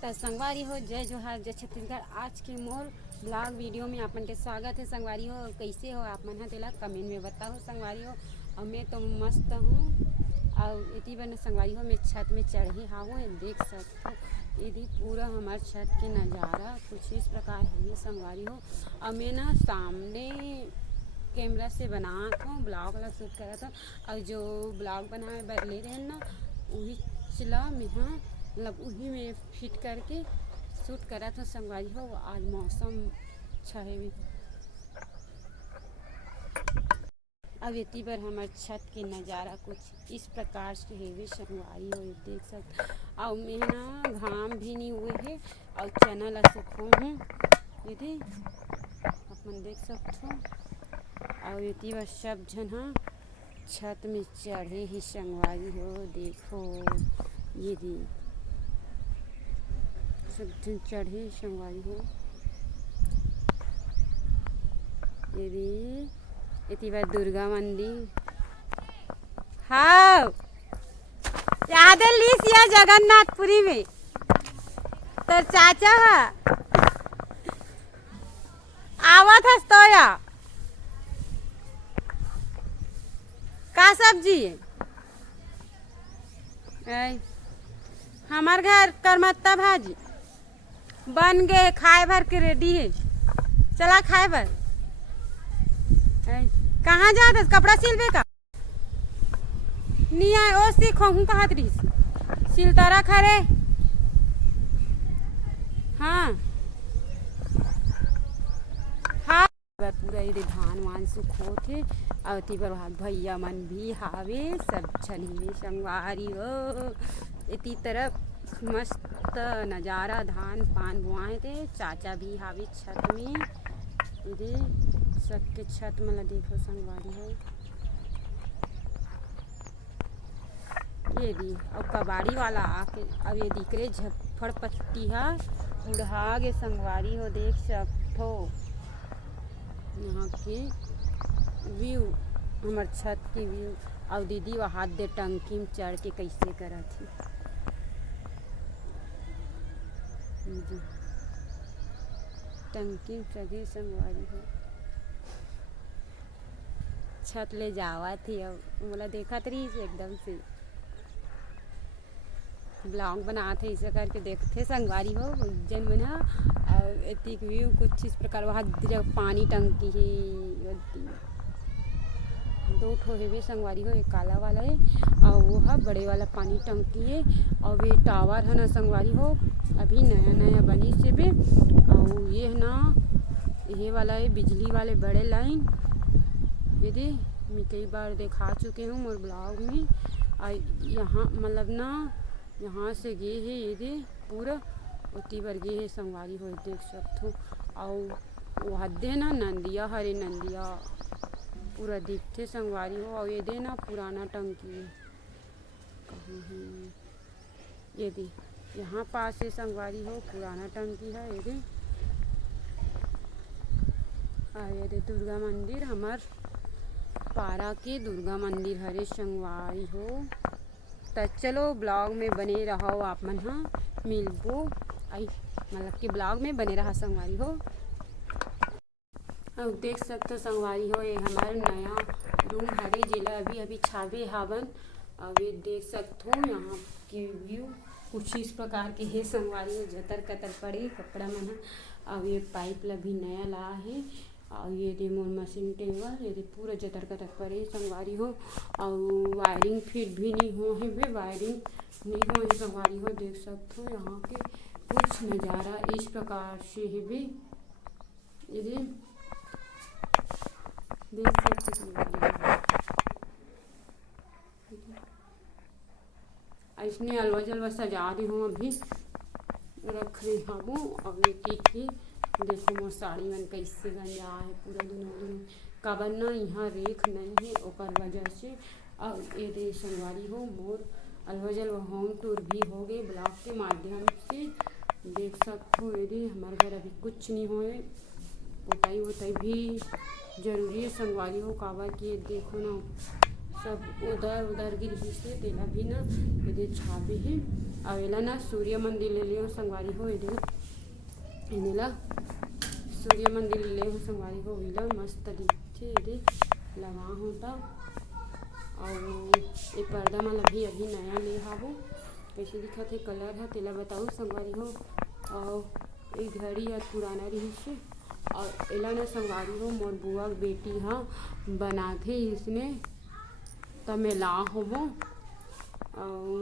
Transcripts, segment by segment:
तो संगवारी हो जय जोहार जय छत्तीसगढ़। आज के मोर ब्लॉग वीडियो में आपन के स्वागत है। संगवारी हो कैसे हो आप मन तेला कमेंट में बताओ। संगवारी हो और मैं तो मस्त हूँ और इतनी बन संगवारी हो मैं छत में चढ़ी हाउ देख सकते हो। यदि पूरा हमारे छत के नज़ारा कुछ इस प्रकार है संगवारी हो। और मैं ना सामने कैमरा से बना था ब्लॉग वाला शूट करा था और जो ब्लॉग बनाए बदले रहे ना वही चला मैं हाँ मतलब वही में फिट करके शूट करा था संगवारी हो। आज मौसम अच्छा है भी अब इतनी बार हमारे छत के नज़ारा कुछ इस प्रकार से है भी संगवारी हो देख सकते। और मैं ना घाम भी नहीं हुए है और चना ला सुखो हूँ यदि अपन देख सकते हो। और इतनी बार सब जन हाँ छत में चढ़े ही संगवारी हो देखो यदि सब जन चढ़े संगवारी हो। यदि इतनी बार दुर्गा मंदिर हाँ याद लीस या जगन्नाथपुरी में तो चाचा है आवत हस तो या का सब्जी है हमार घर करमत्ता भाजी बन गए खाए भर के रेडी है। चला खाए भर कहाँ जात कपड़ा सिलबे का नहीं आए ओ सीखो हूँ कहा तरी सिलतारा खरे हाँ हाँ पूरा ये धान वान सुखो थे और पर भैया मन भी हावे सब छनी संगवारी हो। इतनी तरफ मस्त नज़ारा धान पान बुआए थे चाचा भी हावे छत में यदि सबके छत में देखो संगवारी है ये दी और कबाड़ी वाला आके अब ये दिकरे झफड़ पट्टी है उड़ा के संगवारी हो देख सकते यहाँ की व्यू हमार छत की व्यू। और दीदी वो हाथ दे टंकी में चढ़ के कैसे करा थी टंकी में चढ़े संगवारी हो छत ले जावा थी अब बोला देखा तरी एकदम से ब्लॉग बनाते ऐसे करके देखते संगवारी हो जन बना और इतनी व्यू कुछ इस प्रकार वहाँ पानी टंकी है दो ठो है संगवारी हो। एक काला वाला है और वो है बड़े वाला पानी टंकी है और वे टावर है ना संगवारी हो अभी नया नया बनी से भी। और ये है ना ये वाला है बिजली वाले बड़े लाइन यदि मैं कई बार दिखा चुके हूँ मोर ब्लॉग में। और यहाँ मतलब ना यहाँ से गए है यदि पूरा उतनी बार गए है संगवारी हो देख सकते हो। और वहाँ दे ना नंदिया हरे नंदिया पूरा दिखते संगवारी हो। और ये दे ना पुराना टंकी है कहीं है यदि यहाँ पास है संगवारी हो पुराना टंकी है यदि। और ये दुर्गा मंदिर हमार पारा के दुर्गा मंदिर हरे संगवारी हो। तो चलो ब्लॉग में बने रहो आप मन हाँ मिलबो आई मतलब कि ब्लॉग में बने रहा संगवारी हो। और देख सकते हो संगवारी हो ये हमारा नया रूम हरे जिला अभी अभी छावे हावन। और ये देख सकते हो यहाँ के व्यू कुछ इस प्रकार के है संगवारी हो जतर कतर पड़े कपड़ा मन। और ये पाइप ला भी नया ला है और ये रिमोट मशीन टेबल ये पूरा जतर कतर पड़े संगवारी हो। और वायरिंग फिट भी नहीं हो है भी वायरिंग नहीं हो है संगवारी हो देख सकते हो। यहाँ के कुछ नज़ारा इस प्रकार से है भी यदि देख सकते संगवारी इसने अलवा जलवा सजा दी हूँ अभी रख रही हूँ। और ये की देखो मोर साड़ी मन कैसे गंजा है पूरा दोनों काबर ना यहाँ रेख नहीं है ओकर वजह से। और ये संगवारी हो मोर अलवजल होम टूर भी हो गए ब्लॉग के माध्यम से देख सकते हो। यदि हमारे घर अभी कुछ नहीं होए पोताई वोताई भी जरूरी है संगवारी हो काबर कि देखो ना सब उधर उधर गिरही से तेला भी ना ये छापे है। और एला ना सूर्य मंदिर ले लियो संगवारी हो। इनेला सूर्य मंदिर ले लियो संगवारी हो। इला मस्त दिखथे ये लगा होता। और ये पर्दा मन अभी नया ले हाबो। कैसे दिखत है कलर है तेला बताओ संगवारी हो। और ये घड़ी है पुराना रहीस है। और एला ना संगवारी हो मोर बुआ बेटी हाँ बनाथे इसने तब मैं ला होबो। और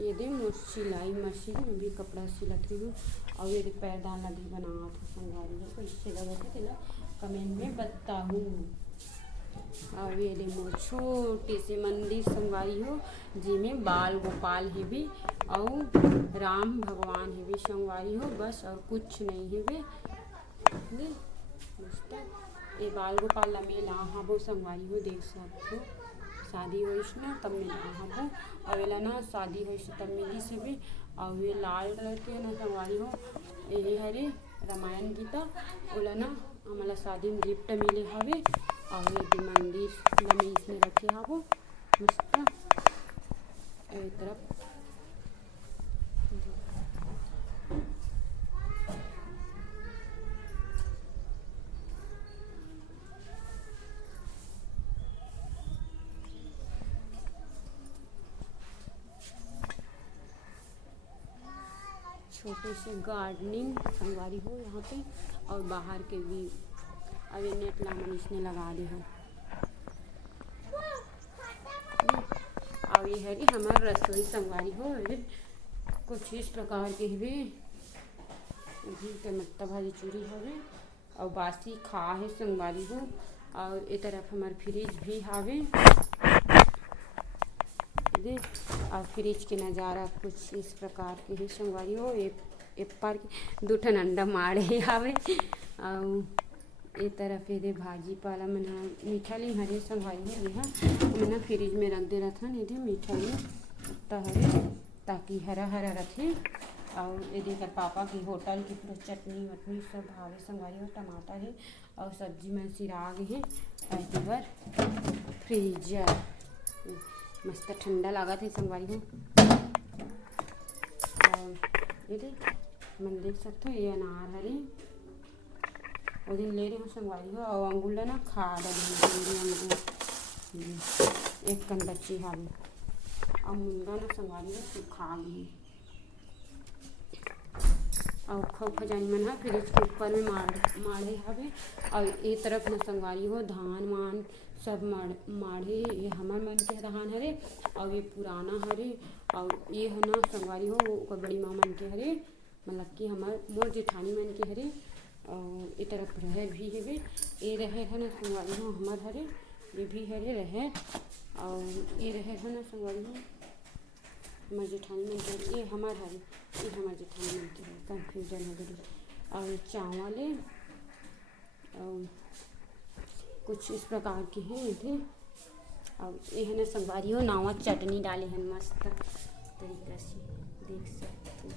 ये दे मोर सिलाई मशीन में भी कपड़ा सिलत हूँ। और ये पैरदान ला भी बनात हूँ संगवारी हो। कैसे लगत है तेला कमेंट में बताहूँ। और ये मोर छोटे से मंदिर संगवारी हो जिमें बाल गोपाल है भी और राम भगवान है भी संगवारी हो। बस और कुछ नहीं है भी मस्त ये बाल गोपाल ला में ला हाबो संगवारी हो। देख सकते हो शादी होइस ना तब में ला हाबो। और एला ना शादी होइस तब मिली से भी। और ये लाल कलर के ना संगवारी हो ये हरे रामायण गीता ओला ना हमारा शादी में गिफ्ट मिले हवे। और ये मंदिर ला में इसमें रखे हाबो मस्त ए तरफ। छोटे से गार्डनिंग संगवारी हो यहाँ पे। और बाहर के भी अब ये नेट ला मन इसने लगा दे हो। और ये है हमार रसोई संगवारी हो। कुछ इस प्रकार के हवे टमाटर भाजी चूरी हवे और बासी खा है संगवारी हो। और ए तरफ हमार फ्रिज भी हावे। और फ्रिज के नज़ारा कुछ इस प्रकार के ही संगवारी हो। एक पर दो ठन अंडा मारे हावे। और ए तरफ ये भाजी पाला मन मीठा ली हरे संगवारी हो। यहाँ मैंने फ्रिज में रख दे रहा ये मीठा ली हरे ताकि हरा हरा रखे। और ये देकर पापा की होटल की पूरा चटनी वटनी सब भावे संगवारी हो। टमाटर है और सब्जी में सिराग है। फ्रीजर मस्त ठंडा लागत है संगवारी हो। और ये देख मन देख सकते हो ये अनार हरे वो दिन ले रहे हो संगवारी हो। और अंगूर ला ना खा रही एक कन बच्ची हावी और मुंगा ना संगवारी हो तो खा गई। और खजानी मन हा फ्रिज के ऊपर में माढ़े हवे। और ये तरफ न संगवारी हो धान मान सब माढ़े ये हमार मन के धान हरे। और ये पुराना हरे। और ये है ना संगवारी हो बड़ी माँ मन के हरे मतलब कि हमार मोर जेठानी मन के हरे। और ये तरफ रहे भी है ये रहे है ना संगवारी हो हमार हरे ये भी हरे रहे। और ये रहे है ना संगवारी हो हमार जेठानी मन के ये हमार हरे ये हमार जेठानी मन के हरे कन्फ्यूजन हो गई। और चावल है और कुछ इस प्रकार के हैं ये। और ये है ना संगवारी हो नावा चटनी डाले हैं मस्त तरीका से देख सकते हो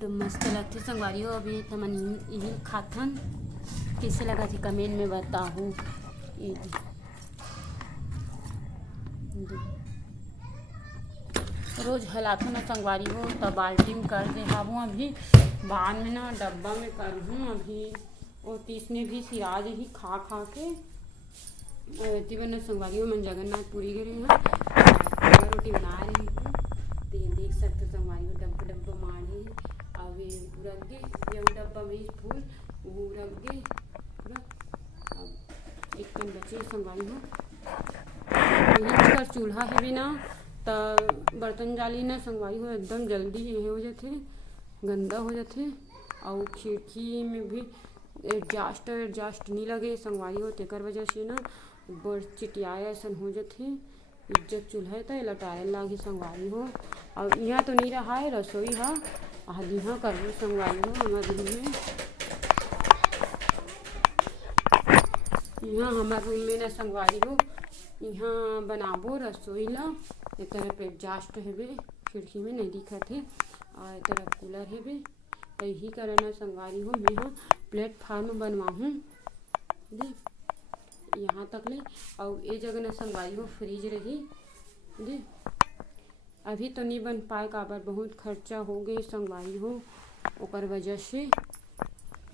तो मस्त लगते संगवारी हो। अभी तमन यही खाथन कैसे लगा थी कमेंट में बताओ। ये रोज हलाथो ना संगवारी हो तब बाल्टी में कर दे हाबू। अभी बाद में ना डब्बा में कर हूँ अभी और तीस में भी सिराज ही खा के बना संगवारी हो। मन जगन्नाथपुरी गए हैं रोटी बना रही हूँ तो ये देख सकते संगवारी हो डब्बा मारे अब ये रख गए ये डब्बा में फूल वो रख गए पूरा। अब एक कन बचे संगवारी हो यही पर चूल्हा है भी ना तो बर्तन जाली ना संगवारी हो एकदम जल्दी ये हो जाते गंदा हो जाते। और खिड़की में भी एडजस्ट नहीं लगे संगवारी हो तेकर वजह से ना बड़ चिटियाए ऐसा हो जाते। इज्जत चूल्हा तो लटाए लागी संगवारी हो। और यहाँ तो नहीं रहा है रसोई है आज यहाँ कर संगवारी हो हमारे रूम में। यहाँ हमारे रूम में ना संगवारी हो यहाँ बनाबो रसोई ला। एक तरफ एडजस्ट है खिड़की में नहीं दिखत है और एक तरफ कूलर है तो यही करना संगवारी हो। मैं यहाँ प्लेटफार्म बनवाऊँ यहाँ तक ले। और ये जगह ना संगवारी हो फ्रिज रही जी। अभी तो नहीं बन पाए काबर बहुत खर्चा हो गई संगवारी हो, ओकर वजह से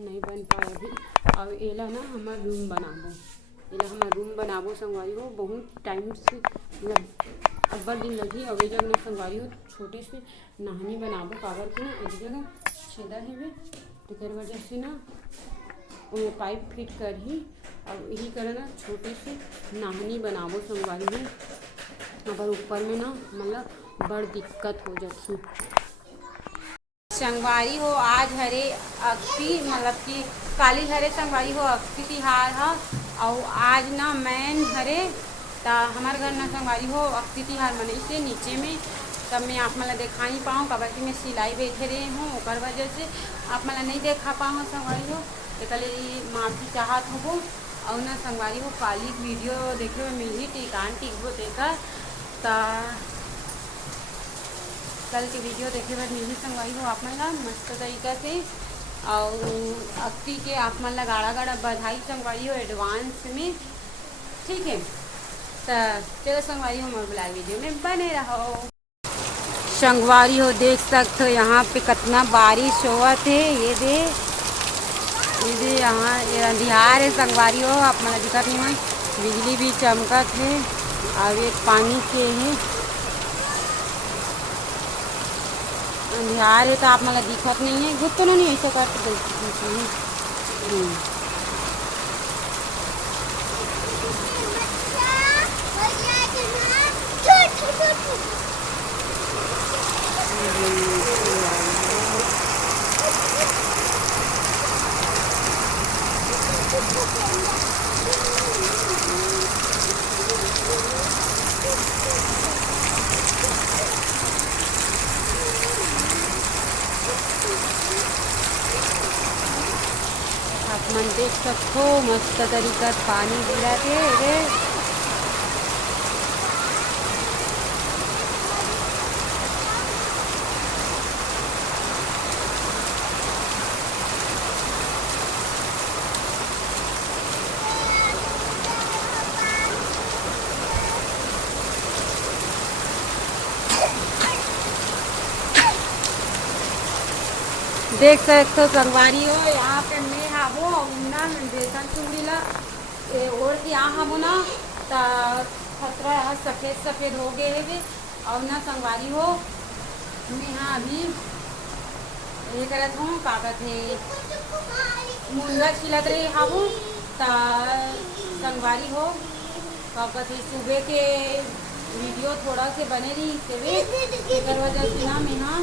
नहीं बन पाए अभी। और एला ना हमार रूम बनाबो, एला हमार रूम बनाबो संगवारी हो। बहुत टाइम से मतलब अब्बड़ दिन लगी। और ये जगह ना संगवारी हो छोटे से नहानी बनाबो काबर के ना एक जगह छेदा है तेकर वजह से ना वो पाइप फिट कर ही और यही करे ना छोटे से नहानी बनाबो संगवारी हो। अगर ऊपर में ना मतलब बड़ दिक्कत हो जाती संगवारी हो। आज हरे अक्ति मतलब कि काली हरे संगवारी हो अक्ति तिहार है। और आज ना मैन हरे ता हमारे घर ना संगवारी हो अक्ति तिहार मनाई से नीचे में। तब मैं आप मला देखा नहीं पाऊँ काबर कि मैं सिलाई बैठे रही हूँ, ओकर वजह से आप मला नहीं देखा पाऊँ संगवारी हो। एक माफ़ी चाहत हो। और ना संगवारी हो काली वीडियो देखे हुए मिली टिकान टिकबो देकर ता कल के वीडियो देखे बाद मिली संगवारी हो आप मन ला मस्त तरीका से। और अक्ति के आप मन ला गाड़ा गाड़ा बधाई संगवारी हो एडवांस में, ठीक है। तो चलो संगवारी हो मोर बुलाए वीडियो में बने रहो। संगवारी हो देख सकते हो यहाँ पे कितना बारिश हुआ थे। ये दे यहाँ ये अंधियार है संगवारी हो आप मन दिखत नहीं है, बिजली भी चमकत है। और एक पानी के है अंधियार है तो आप मला दिखत नहीं है। गुद तो नहीं ऐसे करते आप मन देख सकते हो मस्त तरीका पानी गिरा थे। देख सकते हो संगवारी हो यहाँ पे मैं हाबो ना बेसन चूड़ी ला ओढ़ के यहाँ हाबो ना ता खतरा यहाँ सफ़ेद सफ़ेद हो गए है। और ना संगवारी हो मैं यहाँ अभी ये करत हूँ कागज है मुनगा खिलत रही हाबो ता संगवारी हो कागज है सुबह के वीडियो थोड़ा से बने रही से एक वजह से ना मैं यहाँ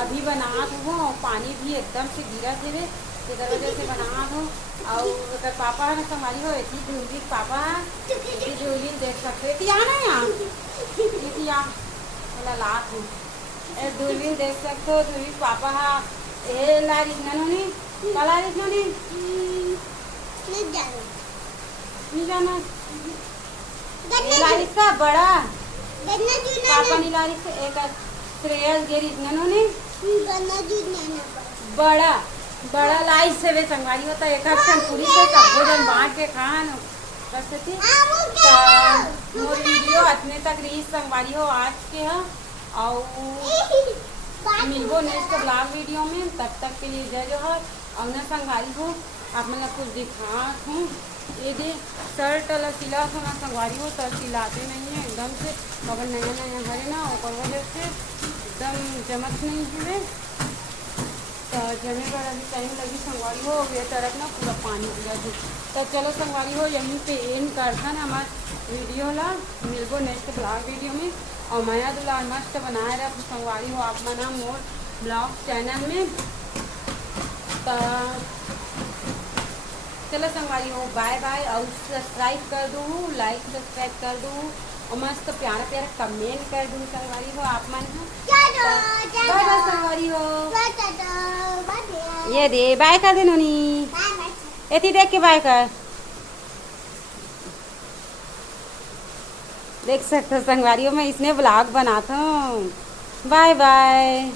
अभी बनात हूँ। पानी भी एकदम से गिरा थे एक वजह से बनात हूँ। और अगर पापा है ना संगवारी हो इतनी दूरी पापा इतनी दूरी देख सकते हो यहाँ ना यहाँ यहाँ लात हूँ दूरबीन देख सकते हो। दूरी पापा है ए लारी ननोनी कलारी नोनी नहीं जाना लारिस का बड़ा पापा नहीं लारिस एक श्रेयस गेरी ननोनी बड़ा बड़ा लाइस से वे संगवारी होता एक हफ्ते पूरी से भोजन बांट के खान कर सकती। मोर वीडियो इतने तक रही संगवारी हो आज के है। और मिलबो नेक्स्ट ब्लॉग वीडियो में, तब तक के लिए जय जोहर। और ना संगवारी हो आप मतलब कुछ दिखा हूँ ये दे शर्ट वाला सिला होना संगवारी हो तो सिलाते नहीं है एकदम से कबर नया नया घरे ना और वजह से एकदम चमक नहीं हुए तो जमे पर अभी टाइम लगी संगवारी हो ये तरफ ना पूरा पानी गिरा थी। तो चलो संगवारी हो यहीं पे एंड करता ना हमारे वीडियो ला मिलबो नेक्स्ट ब्लॉग वीडियो में। और माया दुला मस्त बनाए रहा संगवारी हो आप मना मोर ब्लॉग चैनल में। तो चलो संगवारी हो बाय बाय। और सब्सक्राइब कर दूँ लाइक सब्सक्राइब कर दूँ और मस्त प्यारा प्यारा कमेंट कर दूँ संगवारी हो आप मन बाय बाय संगवारी हो ये दे बाय कर दे नोनी एती देख के बाय कर देख सकते हो संगवारी हो मैं इसने ब्लॉग बनाता हूँ। Bye bye.